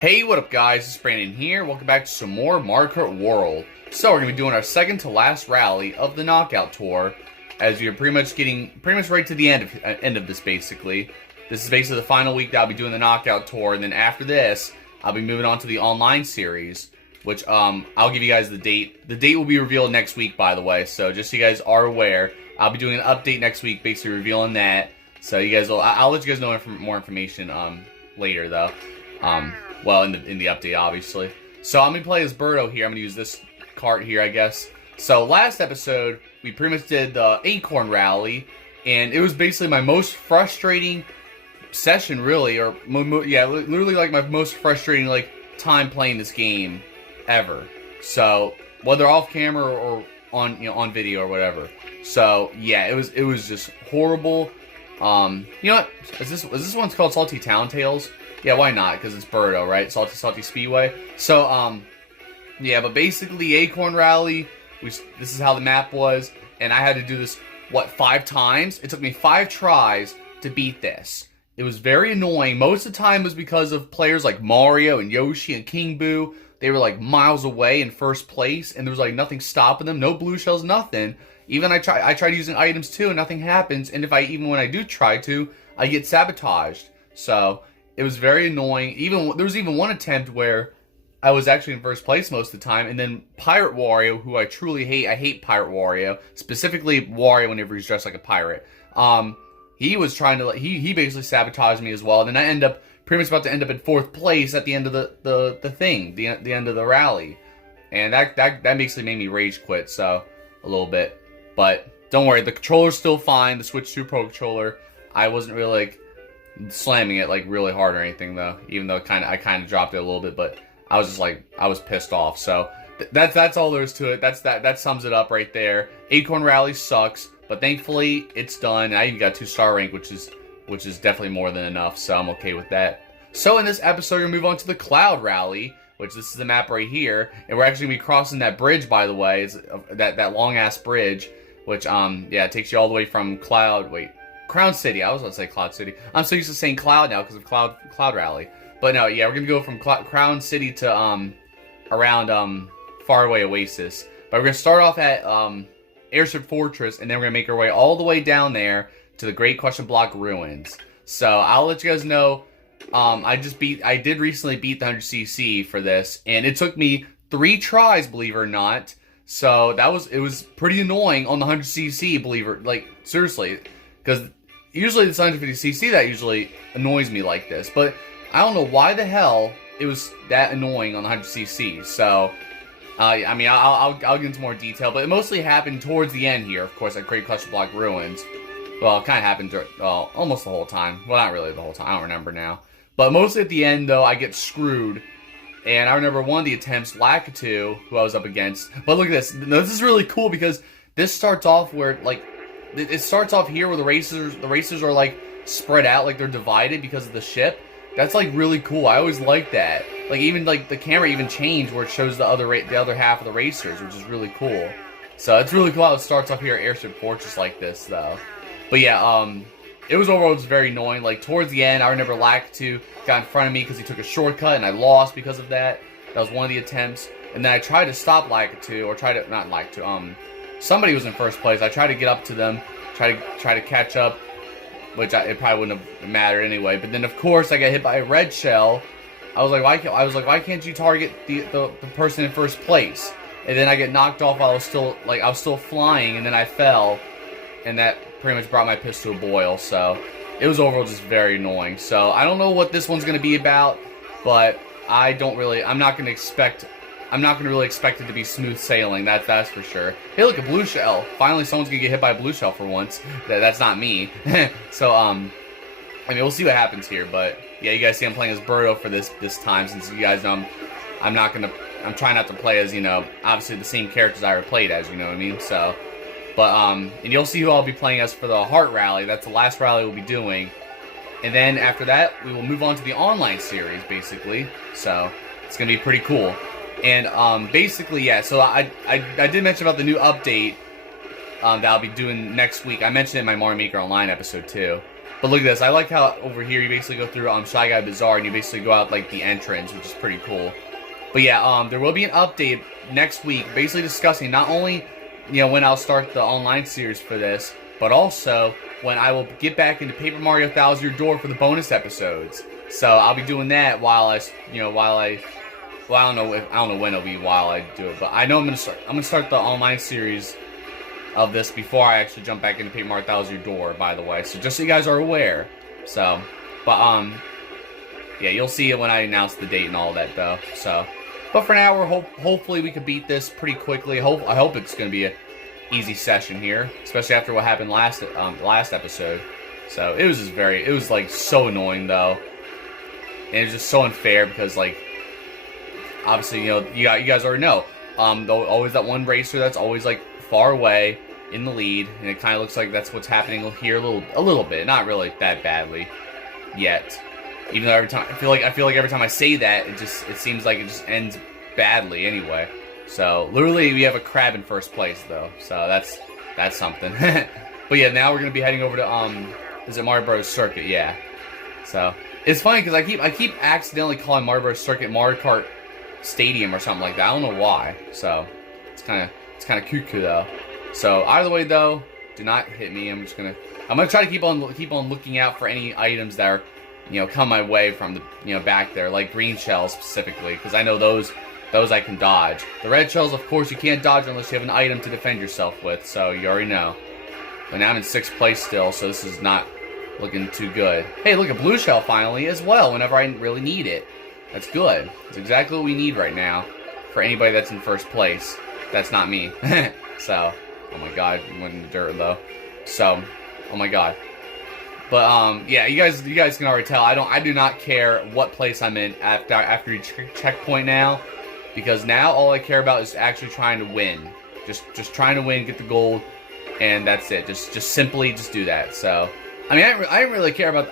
Hey, what up guys, it's Brandon here. Welcome back to some more Mario Kart World. So we're going to be doing our second to last rally of the Knockout Tour, as you're pretty much right to the end of this basically. This is basically the final week that I'll be doing the Knockout Tour, and then after this, I'll be moving on to the online series, which I'll give you guys the date. The date will be revealed next week, by the way, so just so you guys are aware, I'll be doing an update next week, basically revealing that. So you guys will, I'll let you guys know more information later though. Well, in the update, obviously. So I'm going to play as Birdo here. I'm going to use this cart here, I guess. So last episode, we pretty much did the Acorn Rally, and it was basically my most frustrating session, really, or yeah, literally like my most frustrating time playing this game ever. So whether off camera or on video or whatever. So yeah, it was just horrible. You know what? Is this one's called Salty Town Tales? Yeah, why not? Because it's Birdo, right? Salty Speedway. So, yeah, but basically, Acorn Rally, this is how the map was, and I had to do this, 5 times? It took me 5 tries to beat this. It was very annoying. Most of the time was because of players like Mario and Yoshi and King Boo. They were, miles away in first place, and there was, nothing stopping them. No blue shells, nothing. Even I tried using items, too, and nothing happens. And even when I do try to, I get sabotaged. So it was very annoying. There was even one attempt where I was actually in first place most of the time, and then Pirate Wario, who I truly hate, I hate Pirate Wario, specifically Wario whenever he's dressed like a pirate. He was trying to, he basically sabotaged me as well, and then I end up pretty much about to end up in 4th place at the end of the end of the rally, and that basically made me rage quit, so a little bit. But don't worry, the controller's still fine. The Switch 2 Pro controller, I wasn't really slamming it really hard or anything though, even though I kind of dropped it a little bit, but I was just I was pissed off. So that's all there is to it. That sums it up right there. Acorn Rally sucks, but thankfully it's done. I even got 2-star rank, which is definitely more than enough, so I'm okay with that. So in this episode, we're gonna move on to the Cloud Rally, which this is the map right here, and we're actually gonna be crossing that bridge, by the way. It's that long ass bridge, which yeah, it takes you all the way from Crown City. I was going to say Cloud City. I'm so used to saying Cloud now because of Cloud Rally. But no, yeah, we're going to go from Crown City to around Faraway Oasis. But we're going to start off at Airship Fortress, and then we're going to make our way all the way down there to the Great Question Block Ruins. So I'll let you guys know, I did recently beat the 100cc for this, and it took me 3 tries, believe it or not. So it was pretty annoying on the 100cc, seriously, because usually it's 150cc that usually annoys me like this, but I don't know why the hell it was that annoying on the 100cc. So, I mean, I'll get into more detail, but it mostly happened towards the end here, of course, at Great Cluster Block Ruins. Well, it kind of happened almost the whole time. Well, not really the whole time. I don't remember now. But mostly at the end, though, I get screwed. And I remember one of the attempts, Lakitu, who I was up against. But look at this. This is really cool because this starts off where, it starts off here where the racers are spread out, they're divided because of the ship. That's really cool. I always like that. Even the camera even changed where it shows the other half of the racers, which is really cool. So it's really cool how it starts off here at Airship Fortress like this though. But yeah, it was very annoying. Towards the end, I remember Lakitu got in front of me because he took a shortcut and I lost because of that. That was one of the attempts. And then I tried to stop Lakitu, or not Lakitu, somebody was in first place. I tried to get up to them, try to catch up, which it probably wouldn't have mattered anyway. But then of course I got hit by a red shell. I was like, why can't you target the person in first place? And then I get knocked off while I was still flying, and then I fell, and that pretty much brought my piss to a boil. So it was overall just very annoying. So I don't know what this one's gonna be about, but I'm not gonna really expect it to be smooth sailing. That's for sure. Hey, look, a blue shell. Finally, someone's gonna get hit by a blue shell for once. That's not me. So I mean, we'll see what happens here. But yeah, you guys see I'm playing as Birdo for this time, since you guys know I'm trying not to play as, obviously the same characters I ever played as. You know what I mean? So, but and you'll see who I'll be playing as for the Heart Rally. That's the last rally we'll be doing. And then after that, we will move on to the online series, basically. So it's gonna be pretty cool. And basically, yeah, so I did mention about the new update that I'll be doing next week. I mentioned it in my Mario Maker Online episode too. But look at this. I like how over here you basically go through Shy Guy Bazaar and you basically go out like the entrance, which is pretty cool. But yeah, there will be an update next week, basically discussing not only, you know, when I'll start the online series for this, but also when I will get back into Paper Mario Thousand Year Door for the bonus episodes. So I'll be doing that while I don't know when it'll be while I do it, but I know I'm gonna start the online series of this before I actually jump back into Paper Mario Thousand Year Door, by the way. So just so you guys are aware. So, but yeah, you'll see it when I announce the date and all that, though. So, but for now, hopefully we can beat this pretty quickly. I hope it's gonna be a easy session here, especially after what happened last episode. So it was like so annoying though, and it's just so unfair because like obviously, you know, you guys already know, always that one racer that's always like far away in the lead, and it kind of looks like that's what's happening here a little bit, not really that badly yet. Even though every time I feel like every time I say that, it seems like it just ends badly anyway. So literally, we have a crab in first place though, so that's something. But yeah, now we're gonna be heading over to is it Mario Bros. Circuit? Yeah. So it's funny because I keep accidentally calling Mario Bros. Circuit Mario Kart Stadium or something like that. I don't know why. So it's kind of cuckoo though. So either way though, do not hit me. I'm gonna try to keep on looking out for any items that are, you know, come my way from the, you know, back there, like green shells specifically, because I know those I can dodge. The red shells, of course, you can't dodge unless you have an item to defend yourself with, so you already know. But now I'm in 6th place still, so this is not looking too good. Hey, look, a blue shell finally as well, whenever I really need it. That's good. That's exactly what we need right now for anybody that's in 1st place. That's not me. So, oh my god, we went in the dirt though. So, oh my god. But yeah, you guys can already tell I do not care what place I'm in after each checkpoint now, because now all I care about is actually trying to win. Just trying to win, get the gold, and that's it. Just simply do that. So, I mean, I didn't really care about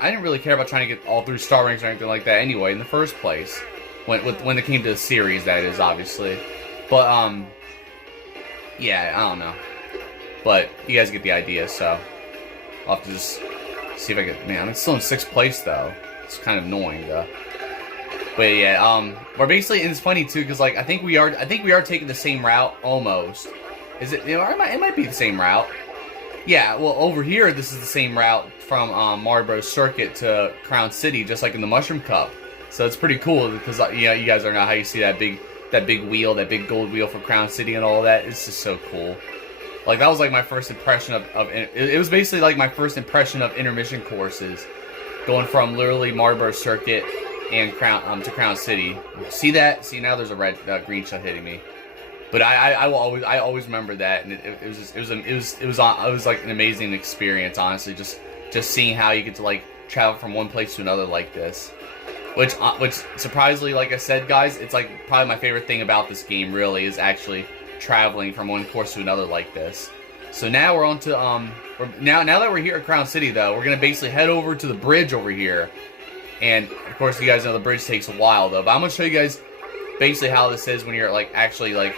trying to get all 3 star ranks or anything like that anyway in the first place. When it came to the series, that is obviously. But yeah, I don't know. But you guys get the idea. So I'll have to just see if I can. Man, I'm still in 6th place though. It's kind of annoying though. But yeah, we're basically, and it's funny too, because like I think we are taking the same route almost. Is it? You know, it might be the same route. Yeah, well, over here, this is the same route from Mario Bros. Circuit to Crown City, just like in the Mushroom Cup. So it's pretty cool because you know, you guys already know how you see that big wheel, that big gold wheel for Crown City and all that. It's just so cool. Like that was like my first impression of it was basically like my first impression of intermission courses, going from literally Mario Bros. Circuit and to Crown City. See that? See, now there's a green shell hitting me. But I always remember that, and it was like an amazing experience, honestly, just seeing how you get to like travel from one place to another like this, which surprisingly, like I said, guys, it's like probably my favorite thing about this game really is actually traveling from one course to another like this. So now we're on to now that we're here at Crown City though, we're gonna basically head over to the bridge over here, and of course you guys know the bridge takes a while though. But I'm gonna show you guys basically how this is when you're like actually like,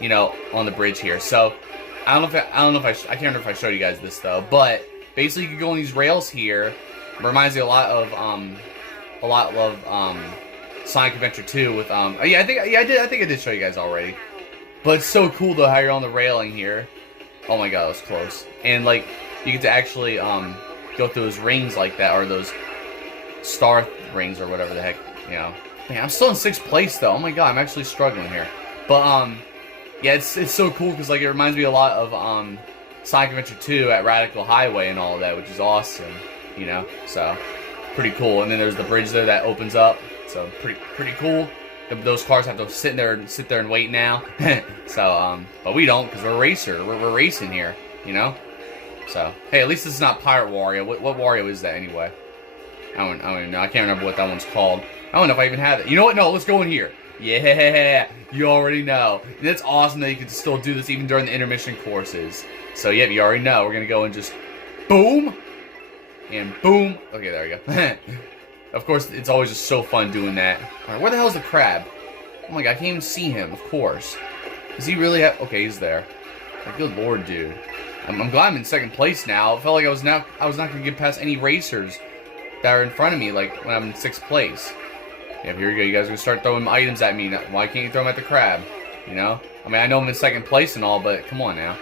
you know, on the bridge here. So I can't remember if I showed you guys this though, but basically you can go on these rails here. It reminds me a lot of Sonic Adventure 2 with I think I did show you guys already. But it's so cool though how you're on the railing here. Oh my god, that was close. And like you get to actually go through those rings like that, or those star rings or whatever the heck, you know. Man, I'm still in 6th place though. Oh my god, I'm actually struggling here. But yeah, it's so cool because like it reminds me a lot of Sonic Adventure 2 at Radical Highway and all of that, which is awesome, you know. So pretty cool. And then there's the bridge there that opens up. So pretty cool. Those cars have to sit there and wait now. So but we don't, because we're a racer. We're racing here, you know. So hey, at least this is not Pirate Wario. What Wario is that anyway? I don't even know. I can't remember what that one's called. I don't know if I even have it. You know what? No, let's go in here. Yeah, you already know. And it's awesome that you can still do this even during the intermission courses. So yeah, you already know. We're gonna go and just boom and boom. Okay, there we go. Of course, it's always just so fun doing that. Right, where the hell is the crab? Oh my god, I can't even see him. Of course. Does he really have? Okay, he's there. Like, good lord, dude. I'm glad I'm in second place now. It felt like I was not going to get past any racers that are in front of me, like when I'm in 6th place. Yeah, here we go. You guys are going to start throwing items at me. Why can't you throw them at the crab? You know? I mean, I know I'm in 2nd place and all, but come on now.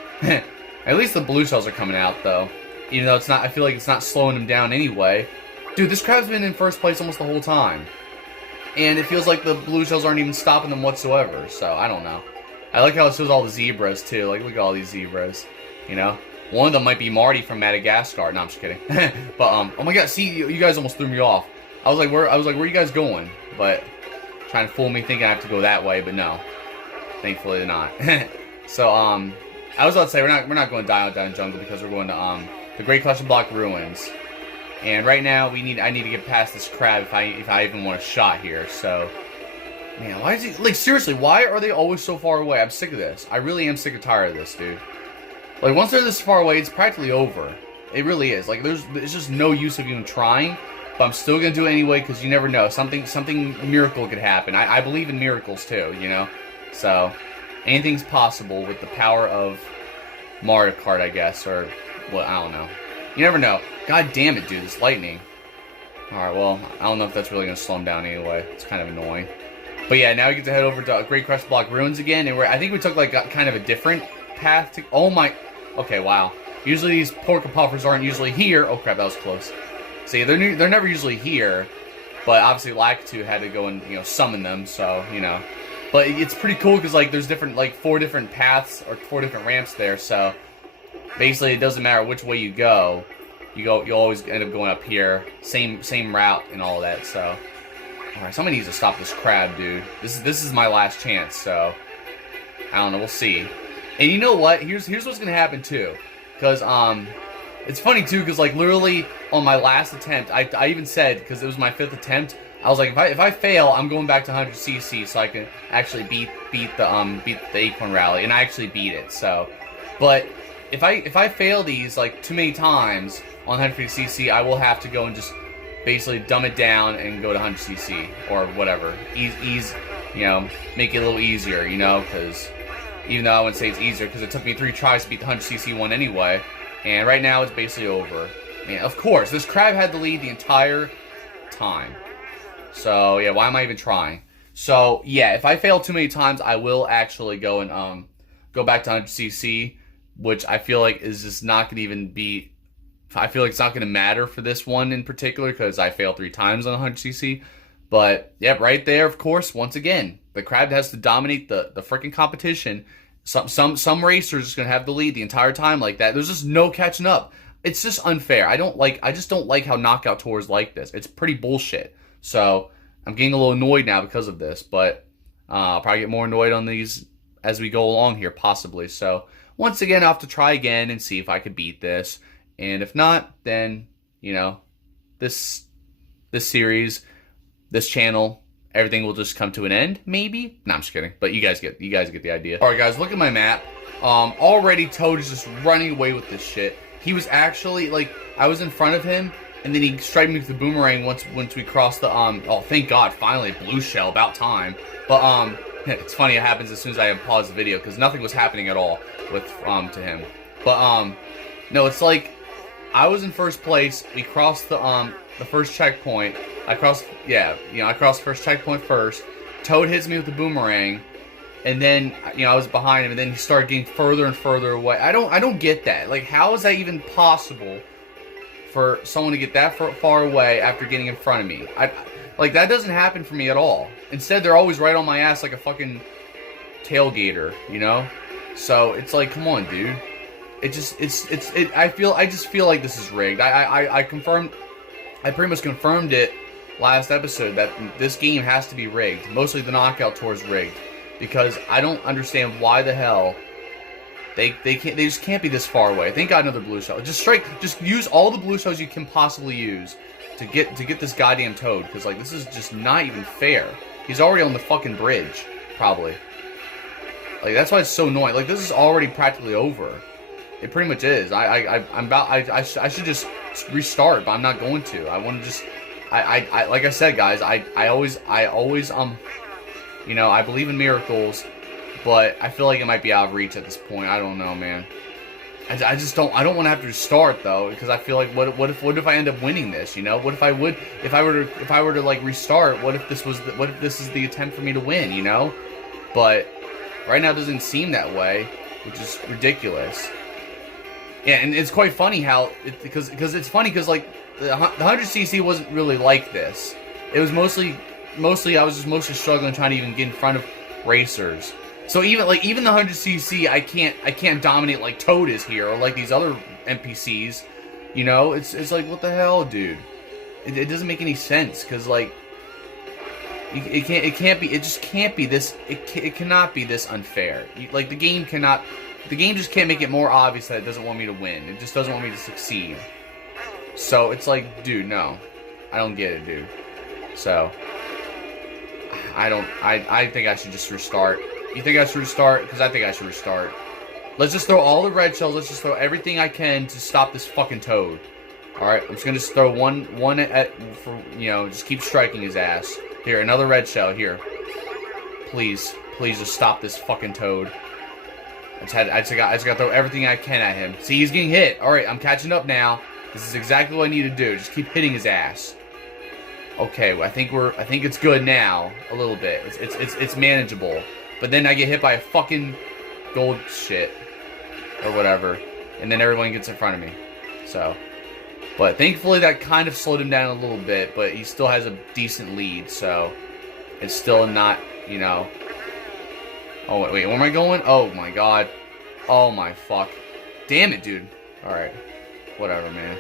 At least the blue shells are coming out, though. Even though it's not, I feel like it's not slowing them down anyway. Dude, this crab's been in 1st place almost the whole time. And it feels like the blue shells aren't even stopping them whatsoever. So, I don't know. I like how it shows all the zebras, too. Like, look at all these zebras. You know? One of them might be Marty from Madagascar. No, I'm just kidding. But, oh my god, see, you guys almost threw me off. I was like, where are you guys going? But, trying to fool me thinking I have to go that way, but no. Thankfully not. So, I was about to say, we're not going down jungle because we're going to, the Great Cluster Block Ruins. And right now, I need to get past this crab if I even want a shot here, so... Man, why is he... Like, seriously, why are they always so far away? I'm sick of this. I really am sick and tired of this, dude. Like, once they're this far away, it's practically over. It really is. Like, there's just no use of even trying. But I'm still gonna do it anyway, because you never know. Something miracle could happen. I believe in miracles, too, you know? So, anything's possible with the power of Mario Kart, I guess. Or, well, I don't know. You never know. God damn it, dude. This lightning. Alright, well, I don't know if that's really gonna slow him down anyway. It's kind of annoying. But yeah, now we get to head over to Great Cluster Block Ruins again, and I think we took like kind of a different path to. Oh my. Okay, wow. Usually these Porka Puffers aren't usually here. Oh crap, that was close. See, they're never usually here, but obviously Lakitu had to go and summon them, so But it's pretty cool because like there's different 4 different paths or 4 different ramps there, so basically it doesn't matter which way you go. You always end up going up here, same route and all of that, so. Alright, somebody needs to stop this crab, dude. This is my last chance, so I don't know, we'll see. And you know what? Here's what's gonna happen too. Cause it's funny too, cause like literally on my last attempt, I even said, cause it was my 5th attempt, I was like, if I fail, I'm going back to 100cc so I can actually beat the Acorn Rally, and I actually beat it, so. But if I fail these like too many times on 150cc, I will have to go and just basically dumb it down and go to 100cc or whatever. Make it a little easier, because even though I wouldn't say it's easier, because it took me 3 tries to beat the 100cc one anyway, and right now it's basically over. Man, of course, this crab had the lead the entire time. So yeah, why am I even trying? So yeah, if I fail too many times, I will actually go and go back to 100cc, which I feel like is just not gonna even be. I feel like it's not going to matter for this one in particular because I failed 3 times on 100cc. But, yep, right there, of course, once again, the crab has to dominate the freaking competition. Some racers are going to have the lead the entire time like that. There's just no catching up. It's just unfair. I just don't like how knockout tours like this. It's pretty bullshit. So, I'm getting a little annoyed now because of this. But, I'll probably get more annoyed on these as we go along here, possibly. So, once again, I'll have to try again and see if I could beat this. And if not, then, this series, this channel, everything will just come to an end, maybe? No, I'm just kidding. But you guys get the idea. Alright guys, look at my map. Already Toad is just running away with this shit. He was actually, like, I was in front of him, and then he struck me with the boomerang once we crossed the, oh, thank God, finally, blue shell, about time. But, it's funny, it happens as soon as I pause the video, because nothing was happening at all with, to him. But, no, it's like, I was in 1st place. We crossed the first checkpoint. I crossed first checkpoint first. Toad hits me with the boomerang, and then I was behind him, and then he started getting further and further away. I don't get that. Like, how is that even possible for someone to get that far away after getting in front of me? Like that doesn't happen for me at all. Instead, they're always right on my ass like a fucking tailgater, So it's like, come on, dude. I just feel like this is rigged. I pretty much confirmed it last episode that this game has to be rigged. Mostly the knockout tour is rigged because I don't understand why the hell they just can't be this far away. They got another blue shell. Just use all the blue shells you can possibly use to get this goddamn Toad, because like this is just not even fair. He's already on the fucking bridge, probably. Like that's why it's so annoying. Like this is already practically over. It pretty much is. I should just restart, but I'm not going to. I want to just. Like I said, guys. I always. I believe in miracles, but I feel like it might be out of reach at this point. I don't know, man. I just don't want to have to restart though, because I feel like what if I end up winning this? You know, what if I were to like restart? What if this is the attempt for me to win? You know, but right now it doesn't seem that way, which is ridiculous. Yeah, and it's quite funny how because it's funny because like the 100cc wasn't really like this. It was mostly I was just mostly struggling trying to even get in front of racers. So even the 100cc, I can't dominate like Toad is here, or like these other NPCs. You know, it's like, what the hell, dude? It doesn't make any sense, because like it just can't be this. It cannot be this unfair. Like the game just can't make it more obvious that it doesn't want me to win. It just doesn't want me to succeed. So it's like, dude, no, I don't get it, dude. So I think I should just restart. You think I should restart? Because I think I should restart. Let's just throw all the red shells. Let's just throw everything I can to stop this fucking Toad. Alright, I'm just gonna just throw one at, for, you know, just keep striking his ass. Here, another red shell, here. Please just stop this fucking Toad. I just gotta throw everything I can at him. See, he's getting hit. Alright, I'm catching up now. This is exactly what I need to do. Just keep hitting his ass. Okay, well, I think it's good now. A little bit. It's manageable. But then I get hit by a fucking gold shit. Or whatever. And then everyone gets in front of me. So. But thankfully that kind of slowed him down a little bit. But he still has a decent lead. So. It's still not, you know. Oh, wait, where am I going? Oh, my God. Oh, my fuck. Damn it, dude. Alright. Whatever, man.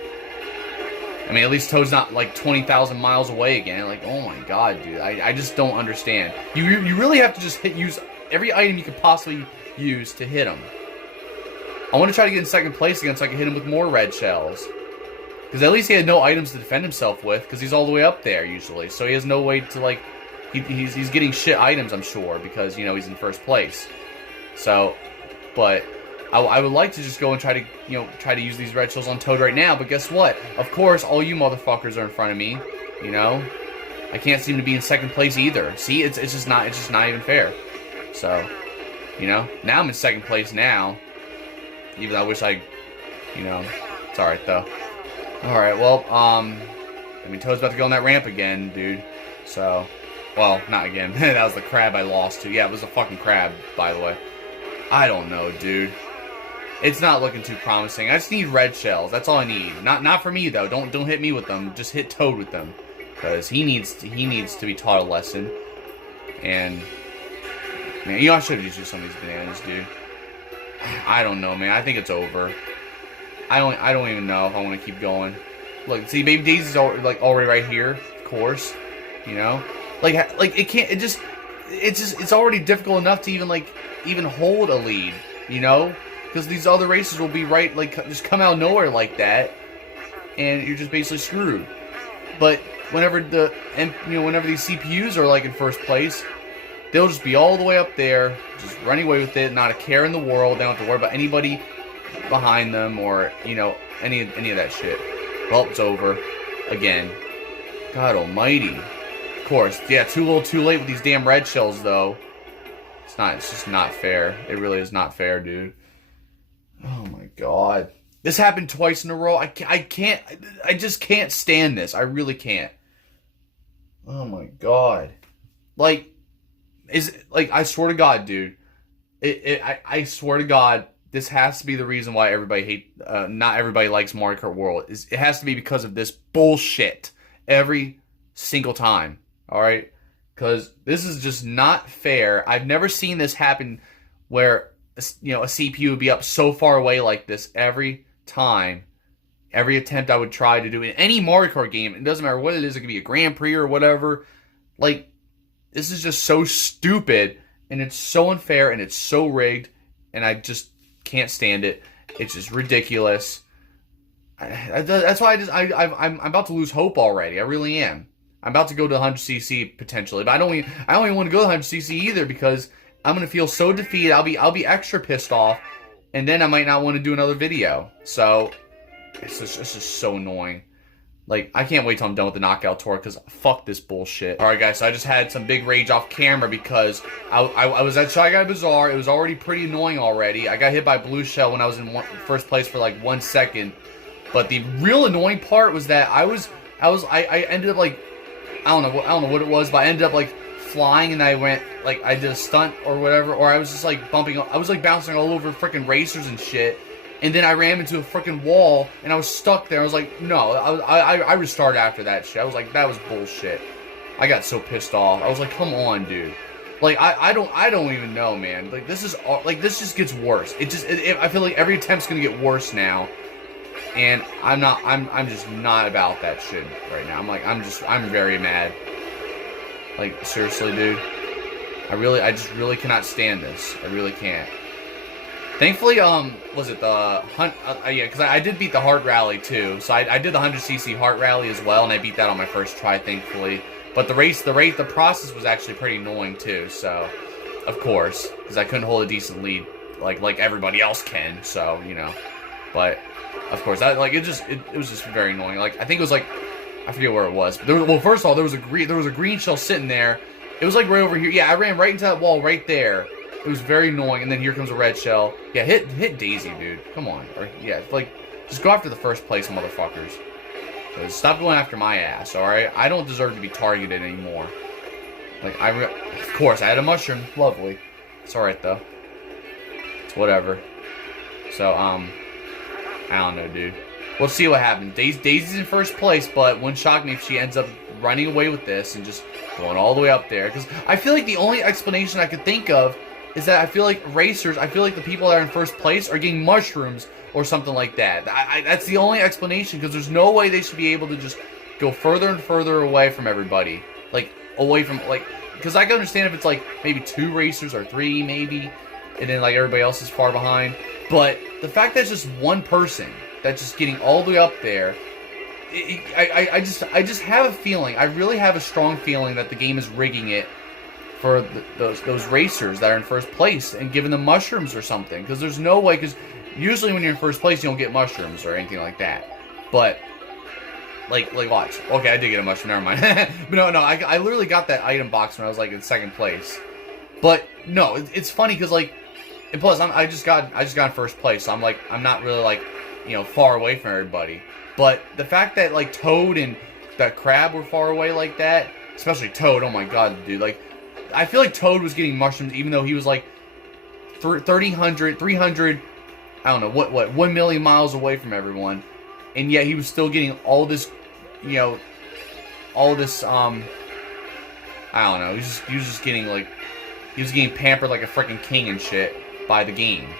I mean, at least Toad's not like 20,000 miles away again. Like, oh my god, dude. I just don't understand. You really have to just use every item you could possibly use to hit him. I want to try to get in second place again so I can hit him with more red shells. Because at least he had no items to defend himself with, because he's all the way up there usually. So he has no way to, like, he's getting shit items, I'm sure, because, you know, he's in first place. So, but I would like to just go and try to use these red shells on Toad right now, but guess what? Of course, all you motherfuckers are in front of me, you know? I can't seem to be in second place either. See, it's just not even fair. So, you know, now I'm in second place now. Even though I wish I, you know, it's alright though. Alright, well, I mean, Toad's about to go on that ramp again, dude. So, well, not again. That was the crab I lost to. Yeah, it was a fucking crab, by the way. I don't know, dude. It's not looking too promising. I just need red shells. That's all I need. Not for me though. Don't hit me with them. Just hit Toad with them, because he needs to be taught a lesson. And man, you know, I should have just used some of these bananas, dude. I don't know, man. I think it's over. I don't even know if I want to keep going. Look, see, Baby Daisy's already right here. Of course, you know, like it can't. It's already difficult enough to even hold a lead, you know. Because these other races will be right, like, just come out of nowhere like that, and you're just basically screwed. But whenever whenever these CPUs are like in first place, they'll just be all the way up there, just running away with it, not a care in the world. They don't have to worry about anybody behind them or, you know, any of that shit. Well, it's over again. God Almighty. Of course, yeah, too little, too late with these damn red shells, though. It's just not fair. It really is not fair, dude. Oh my god. This happened twice in a row. I just can't stand this. I really can't. Oh my god. Like, I swear to god, dude. I swear to god, this has to be the reason why not everybody likes Mario Kart World. It has to be because of this bullshit every single time. Alright? Because this is just not fair. I've never seen this happen where, you know, a CPU would be up so far away like this every time. Every attempt I would try to do in any Mario Kart game, it doesn't matter what it is, it could be a Grand Prix or whatever. Like, this is just so stupid, and it's so unfair, and it's so rigged, and I can't stand it. It's just ridiculous. That's why I'm about to lose hope already. I really am. I'm about to go to 100cc potentially, but I don't even want to go to 100cc either, because I'm gonna feel so defeated. I'll be extra pissed off, and then I might not want to do another video. So it's just so annoying. Like, I can't wait till I'm done with the knockout tour, because fuck this bullshit. Alright, guys, so I just had some big rage off camera because I was at Shy Guy Bazaar. It was already pretty annoying already. I got hit by a blue shell when I was in first place for like 1 second. But the real annoying part was that I ended up like, I don't know what it was, but I ended up like flying, and I went, like, I did a stunt or whatever, or I was just like I was like bouncing all over freaking racers and shit. And then I ran into a freaking wall, and I was stuck there. I was like, no, I restarted after that shit. I was like, that was bullshit. I got so pissed off. I was like, come on, dude. Like, I don't even know, man. Like, this just gets worse. I feel like every attempt's gonna get worse now. And I'm just not about that shit right now. I'm very mad. Like, seriously, dude. I just really cannot stand this. I really can't. Thankfully, was it the yeah, because I did beat the Heart Rally too. So I did the 100cc Heart Rally as well, and I beat that on my first try, thankfully. But the process was actually pretty annoying too. So, of course, because I couldn't hold a decent lead like everybody else can. So, you know, but of course, it was just very annoying. Like, I think it was like, I forget where it was. But well, first of all, there was a green shell sitting there. It was like right over here. Yeah, I ran right into that wall right there. It was very annoying, and then here comes a red shell. Yeah, hit Daisy, dude. Come on. Or, yeah, like, just go after the first place, motherfuckers. Stop going after my ass, alright? I don't deserve to be targeted anymore. Like, of course, I had a mushroom. Lovely. It's alright, though. It's whatever. So, I don't know, dude. We'll see what happens. Daisy's in first place, but wouldn't shock me if she ends up running away with this and just going all the way up there. Because I feel like the only explanation I could think of is that I feel like the people that are in first place are getting mushrooms or something like that. That's the only explanation, because there's no way they should be able to just go further and further away from everybody. Like, away from, like, because I can understand if it's like maybe 2 racers or 3 maybe, and then like everybody else is far behind. But the fact that it's just one person that's just getting all the way up there, I just have a feeling, I really have a strong feeling that the game is rigging it for those racers that are in first place and giving them mushrooms or something. Because there's no way, because usually when you're in first place you don't get mushrooms or anything like that. But like watch. Okay, I did get a mushroom, never mind. But no, I literally got that item box when I was like in second place. But no, it's funny because like, and plus I just got in first place, so I'm not really like, you know, far away from everybody. But the fact that like Toad and that Crab were far away like that, especially Toad, oh my god, dude, like, I feel like Toad was getting mushrooms even though he was like 300, I don't know, what 1 million miles away from everyone, and yet he was still getting all this, you know, all this, I don't know, he was just getting like, he was getting pampered like a freaking king and shit by the game.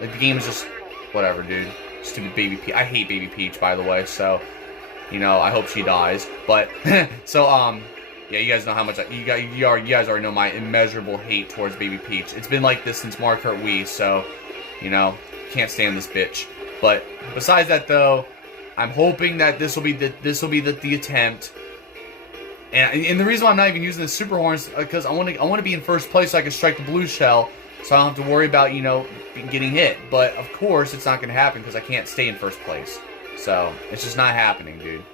Like, the game is just, whatever, dude. Stupid Baby Peach. I hate Baby Peach, by the way, so, you know, I hope she dies. But, so, yeah, you guys know how much you guys already know my immeasurable hate towards Baby Peach. It's been like this since Mario Kart Wii, so, you know, can't stand this bitch. But besides that, though, I'm hoping that this will be the attempt. And the reason why I'm not even using the super horns is because I want to be in first place so I can strike the blue shell, so I don't have to worry about, you know, getting hit. But of course, it's not going to happen because I can't stay in first place. So it's just not happening, dude.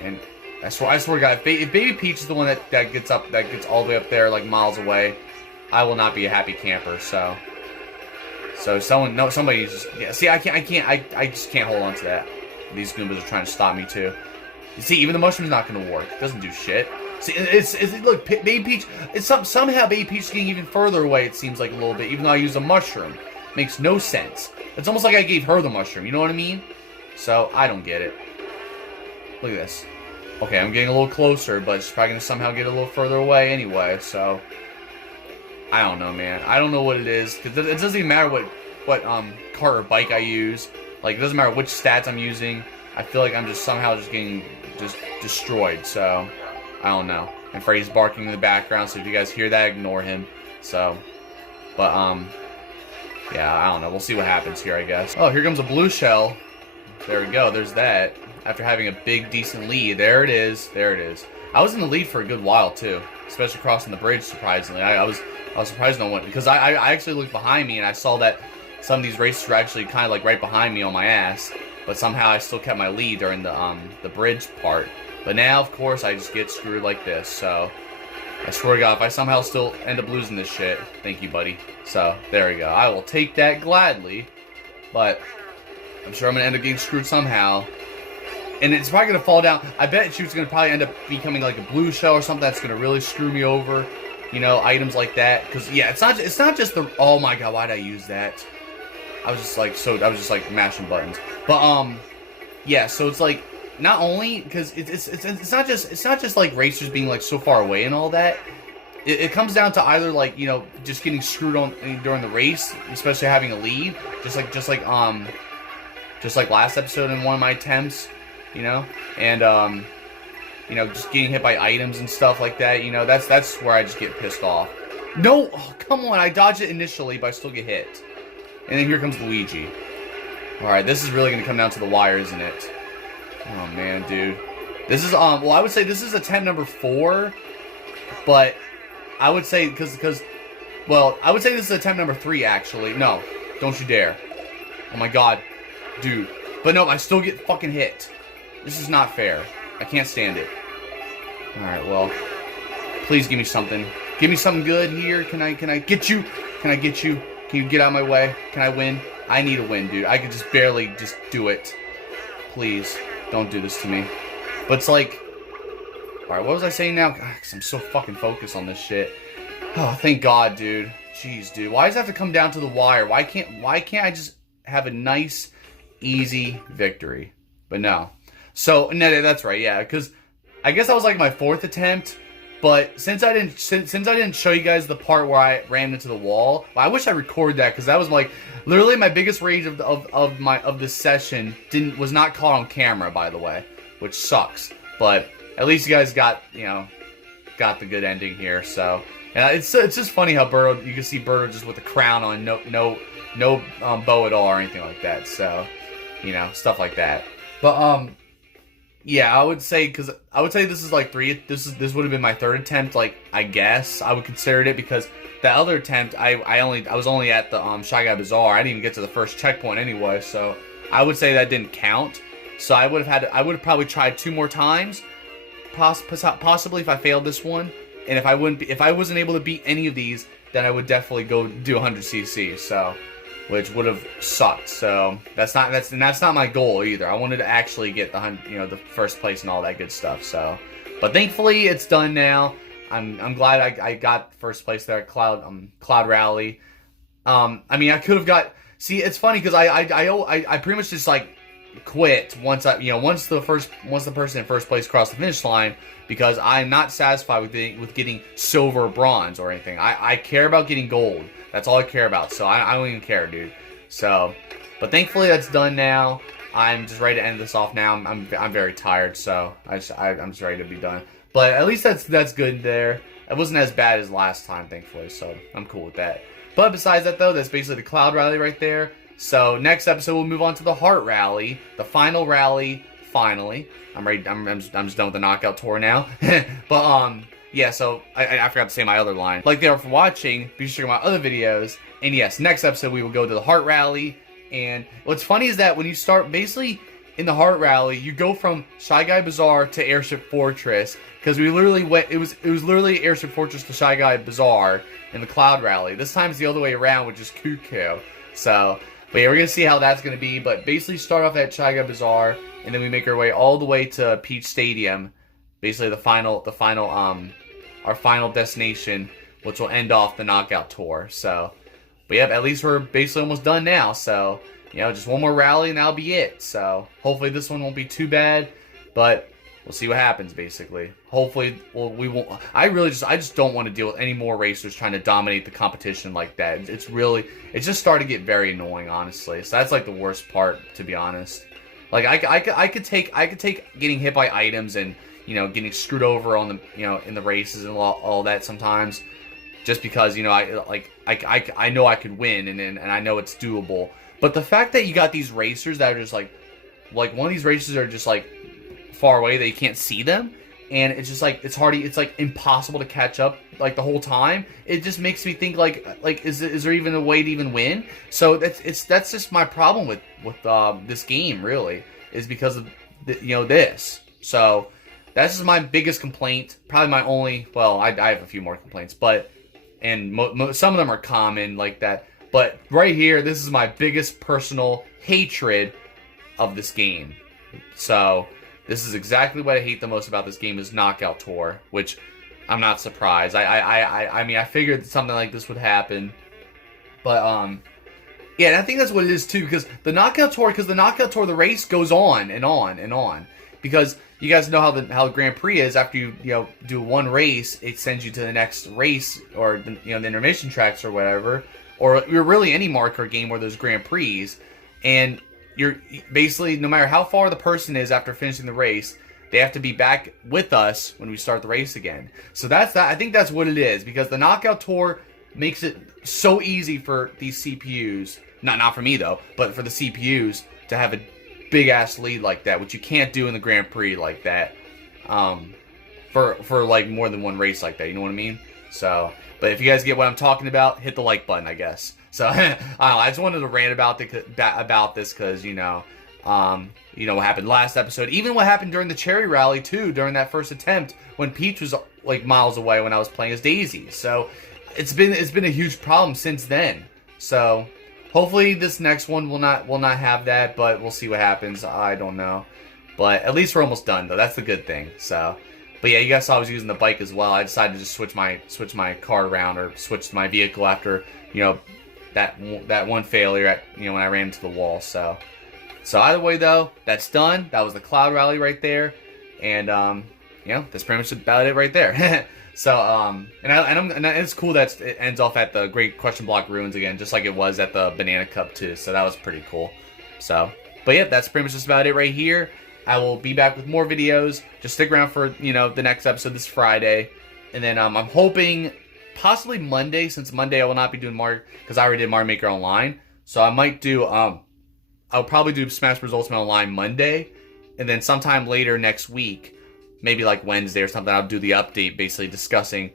And I swear to God, if Baby Peach is the one that gets all the way up there, like miles away, I will not be a happy camper. So somebody just, yeah. See, I just can't hold on to that. These Goombas are trying to stop me too. You see, even the mushroom's not going to work. It doesn't do shit. See, look, Baby Peach. Somehow Baby Peach is getting even further away. It seems like a little bit, even though I used a mushroom. Makes no sense. It's almost like I gave her the mushroom. You know what I mean? So I don't get it. Look at this. Okay, I'm getting a little closer, but it's probably going to somehow get a little further away anyway, so I don't know, man. I don't know what it is, because it doesn't even matter what cart or bike I use. Like, it doesn't matter which stats I'm using. I feel like I'm just somehow just getting destroyed, so I don't know. And Freddy's barking in the background, so if you guys hear that, ignore him. So, but, yeah, I don't know. We'll see what happens here, I guess. Oh, here comes a blue shell. There we go. There's that. After having a big, decent lead. There it is. There it is. I was in the lead for a good while, too. Especially crossing the bridge, surprisingly. I was surprised no one... Because I actually looked behind me, and I saw that some of these racers were actually kind of, like, right behind me on my ass. but somehow I still kept my lead during the bridge part. But now, of course, I just get screwed like this. So I swear to God, if I somehow still end up losing this shit, thank you, buddy. So there we go. I will take that gladly, but I'm sure I'm gonna end up getting screwed somehow. And it's probably gonna fall down. I bet she was gonna probably end up becoming like a blue shell or something that's gonna really screw me over. You know, items like that. Because yeah, it's not just the. Oh my God, why did I use that? I was just like mashing buttons. But yeah. So it's like not only because it's not just like racers being like so far away and all that. It comes down to either like, you know, just getting screwed on during the race, especially having a lead, just like last episode in one of my attempts, you know, and you know, just getting hit by items and stuff like that, you know, that's where I just get pissed off. No, oh, come on, I dodged it initially, but I still get hit. And then here comes Luigi. Alright, this is really going to come down to the wire, isn't it? Oh, man, dude. This is, well, I would say this is attempt number 4, but I would say, well, I would say this is attempt number 3, actually. No, don't you dare. Oh, my God. Dude. But no, I still get fucking hit. This is not fair. I can't stand it. Alright, well, please give me something. Give me something good here. Can I get you? Can I get you? Can you get out of my way? Can I win? I need a win, dude. I could just barely just do it. Please, don't do this to me. But it's like, alright, what was I saying now? God, 'cause I'm so fucking focused on this shit. Oh, thank God, dude. Jeez, dude. Why does it have to come down to the wire? Why can't I just have a nice, easy victory? But no. So, no, that's right, yeah, because I guess that was like my 4th attempt, but since I didn't show you guys the part where I ran into the wall, I wish I recorded that, because that was like literally my biggest rage of this session. Was not caught on camera, by the way, which sucks. But at least you guys got the good ending here. So, and it's just funny how Birdo, you can see Birdo just with the crown on, no bow at all or anything like that. So, you know, stuff like that. But yeah, I would say this is like 3. This would have been my 3rd attempt. Like, I guess I would consider it, because the other attempt I was only at the Shy Guy Bazaar. I didn't even get to the first checkpoint anyway, so I would say that didn't count. So I would have probably tried 2 more times, possibly if I failed this one, and if I wasn't able to beat any of these, then I would definitely go do 100cc. So, which would have sucked. So that's not my goal either. I wanted to actually get the first place and all that good stuff. So, but thankfully it's done now. I'm glad I got first place there at Cloud Rally. I mean, I could have got. See, it's funny because I pretty much just like quit once the person in first place crossed the finish line, because I'm not satisfied with getting silver or bronze or anything. I care about getting gold. That's all I care about. So I don't even care, dude. So, but thankfully that's done now. I'm just ready to end this off now. I'm very tired, so I'm just ready to be done. But at least that's good there. It wasn't as bad as last time, thankfully. So I'm cool with that. But besides that, though, that's basically the Cloud Rally right there. So next episode we'll move on to the Heart Rally, the final rally. Finally, I'm ready. I'm just done with the knockout tour now. But yeah. So I forgot to say my other line. Like, thank you for watching. Be sure to check out my other videos. And yes, next episode we will go to the Heart Rally. And what's funny is that when you start basically in the Heart Rally, you go from Shy Guy Bazaar to Airship Fortress, because we literally went. It was literally Airship Fortress to Shy Guy Bazaar in the Cloud Rally. This time it's the other way around, which is cuckoo. So. But yeah, we're gonna see how that's gonna be. But basically, start off at Shy Guy Bazaar, and then we make our way all the way to Peach Stadium. Basically, our final destination, which will end off the knockout tour. So, but yeah, at least we're basically almost done now. So, you know, just one more rally and that'll be it. So, hopefully this one won't be too bad. But we'll see what happens. Basically, hopefully, well, we won't. I just don't want to deal with any more racers trying to dominate the competition like that. It's just starting to get very annoying, honestly. So that's like the worst part, to be honest. Like I could take getting hit by items and, you know, getting screwed over on the, you know, in the races and all that sometimes, just because, you know, I know I could win and I know it's doable. But the fact that you got these racers that are just like one of these racers are just like far away that you can't see them, and it's just like it's like impossible to catch up like the whole time. It just makes me think like is there even a way to even win? So that's just my problem with this game, really, is because of this. So that's just my biggest complaint. Probably my only. Well, I have a few more complaints, but some of them are common like that. But right here, this is my biggest personal hatred of this game. So this is exactly what I hate the most about this game is Knockout Tour, which I'm not surprised. I mean, I figured something like this would happen, but yeah, and I think that's what it is too, because the Knockout Tour, the race goes on and on and on, because you guys know how the Grand Prix is. After you do one race, it sends you to the next race, or the intermission tracks or whatever, or really any Mario Kart game where there's Grand Prix, and you're basically, no matter how far the person is after finishing the race, they have to be back with us when we start the race again. So that's that. I think that's what it is, because the Knockout Tour makes it so easy for these CPUs, not for me though, but for the CPUs to have a big ass lead like that, which you can't do in the Grand Prix like that. For like more than one race like that, you know what I mean? So, but if you guys get what I'm talking about, hit the like button, I guess. So I don't know, I just wanted to rant about this because what happened last episode, even what happened during the Cherry Rally too, during that first attempt when Peach was like miles away when I was playing as Daisy. So it's been a huge problem since then. So hopefully this next one will not have that, but we'll see what happens. I don't know, but at least we're almost done though. That's the good thing. So, but yeah, you guys saw I was using the bike as well. I decided to just switch my car around, or switch my vehicle after that one failure when I ran into the wall. So either way though, that's done. That was the Cloud Rally right there, and that's pretty much about it right there. So and it's cool that it ends off at the Great Question Block Ruins again, just like it was at the Banana Cup too. So that was pretty cool. So, but yeah, that's pretty much just about it right here. I will be back with more videos. Just stick around for the next episode this Friday, and then I'm hoping possibly Monday, since Monday I will not be doing Mario, because I already did Mario Maker Online. So I might do I'll probably do Smash Bros. Ultimate Online Monday, and then sometime later next week, maybe like Wednesday or something, I'll do the update, basically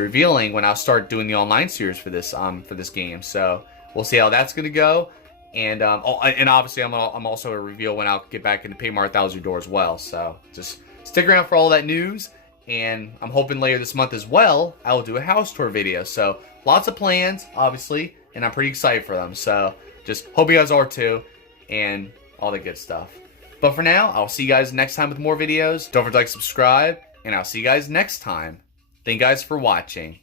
revealing when I'll start doing the online series for this game. So we'll see how that's gonna go, and obviously I'm also a reveal when I'll get back into Paper Mario Thousand Door as well. So just stick around for all that news, and I'm hoping later this month as well I will do a house tour video. So lots of plans, obviously, and I'm pretty excited for them. So just hope you guys are too, and all the good stuff. But for now, I'll see you guys next time with more videos. Don't forget to like, subscribe, and I'll see you guys next time. Thank you guys for watching.